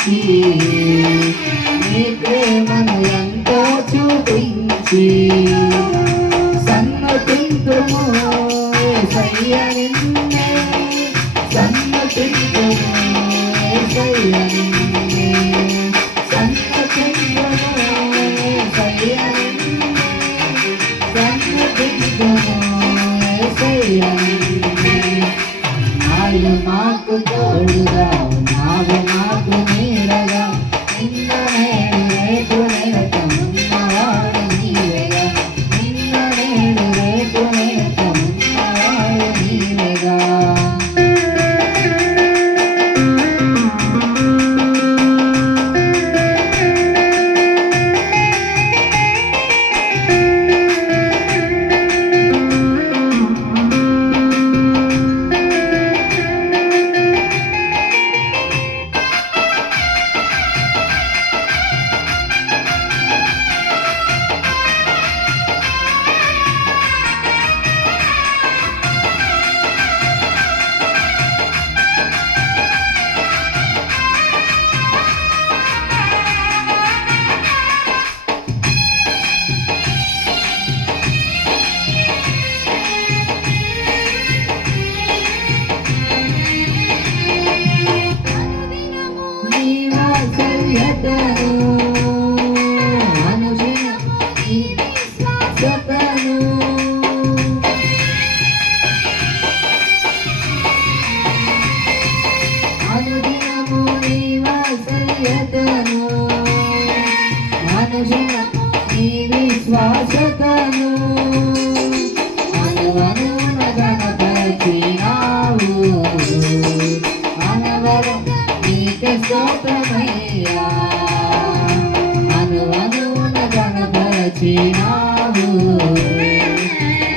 కరుణించి నీ ప్రేమను ఎంతో చూపించి సన్నతింతుము యేసయ్య నిన్నే సన్నతింతుము యేసయ్య నిన్నే సన్నతింతుము యేసయ్య నిన్నే సన్నతింతుము యేసయ్య నిన్నే నాయు మాకు తోడుగా ఉన్నావు మాకు నీడగా నిన్న నేడు రేపు నిరతమున్నవాడు నీవేగా నిన్న నేడు రేపు నిరతమున్నవాడు నీవేగా విశ్వాసతను అనువనున గణపరిచినావు అనవరం నీకే స్తోత్రమయ్యా అనువనున గణపరిచినావు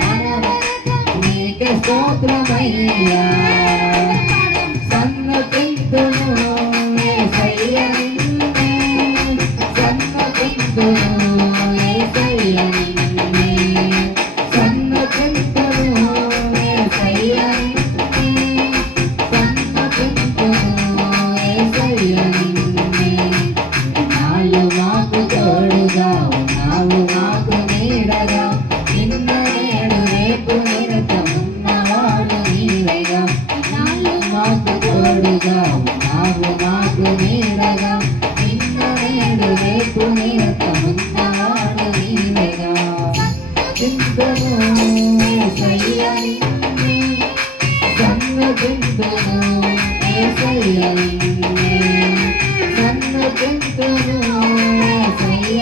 అనవరం నీకే స్తోత్రమయ్యా సన్నతింతును యేసయ్య నిన్నే సన్నతింతును మాకు తోడుగా ఉన్నావు మాకు నీడగా నిన్న నేడు రేపు నిరతమున్నవాడు నీవేగా మాకు తోడుగా ఉన్నావు మాకు నీడగా నిన్న నేడు రేపు నిరతమున్నవాడు నీవేగా చింతను యేసయ్య నిన్నే సన్నతింతును యేసయ్య నిన్నే సన్నతింతును యేసయ్య